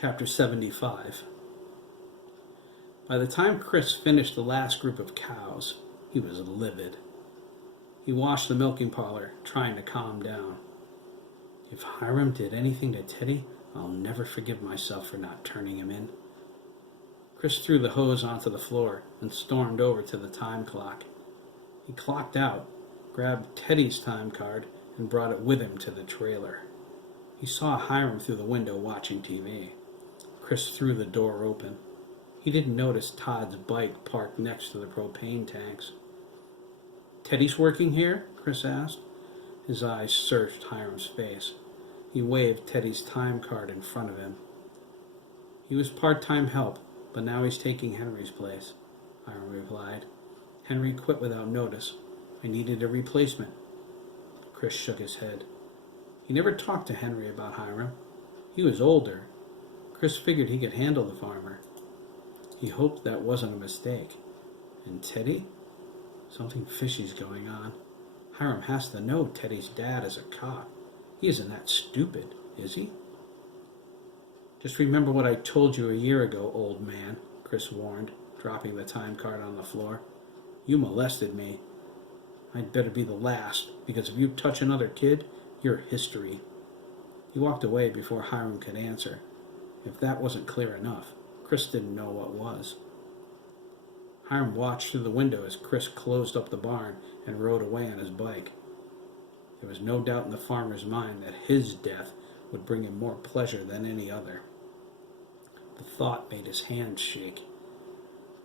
Chapter 75. By the time Chris finished the last group of cows, he was livid. He washed the milking parlor, trying to calm down. If Hiram did anything to Teddy, I'll never forgive myself for not turning him in. Chris threw the hose onto the floor and stormed over to the time clock. He clocked out, grabbed Teddy's time card, and brought it with him to the trailer. He saw Hiram through the window watching TV. Chris threw the door open. He didn't notice Todd's bike parked next to the propane tanks. "Teddy's working here?" Chris asked. His eyes searched Hiram's face. He waved Teddy's time card in front of him. "He was part-time help, but now he's taking Henry's place," Hiram replied. "Henry quit without notice. I needed a replacement." Chris shook his head. He never talked to Henry about Hiram. He was older. Chris figured he could handle the farmer. He hoped that wasn't a mistake. And Teddy? Something fishy's going on. Hiram has to know Teddy's dad is a cop. He isn't that stupid, is he? "Just remember what I told you a year ago, old man," Chris warned, dropping the time card on the floor. "You molested me. I'd better be the last, because if you touch another kid, you're history." He walked away before Hiram could answer. If that wasn't clear enough, Chris didn't know what was. Hiram watched through the window as Chris closed up the barn and rode away on his bike. There was no doubt in the farmer's mind that his death would bring him more pleasure than any other. The thought made his hands shake.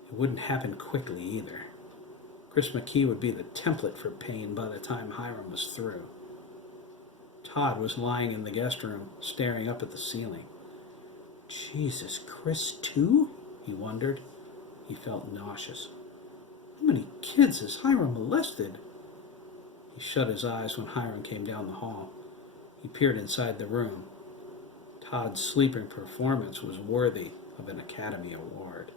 It wouldn't happen quickly either. Chris McKee would be the template for pain by the time Hiram was through. Todd was lying in the guest room, staring up at the ceiling. Jesus, Chris too? He wondered. He felt nauseous. How many kids has Hiram molested? He shut his eyes when Hiram came down the hall. He peered inside the room. Todd's sleeping performance was worthy of an Academy Award.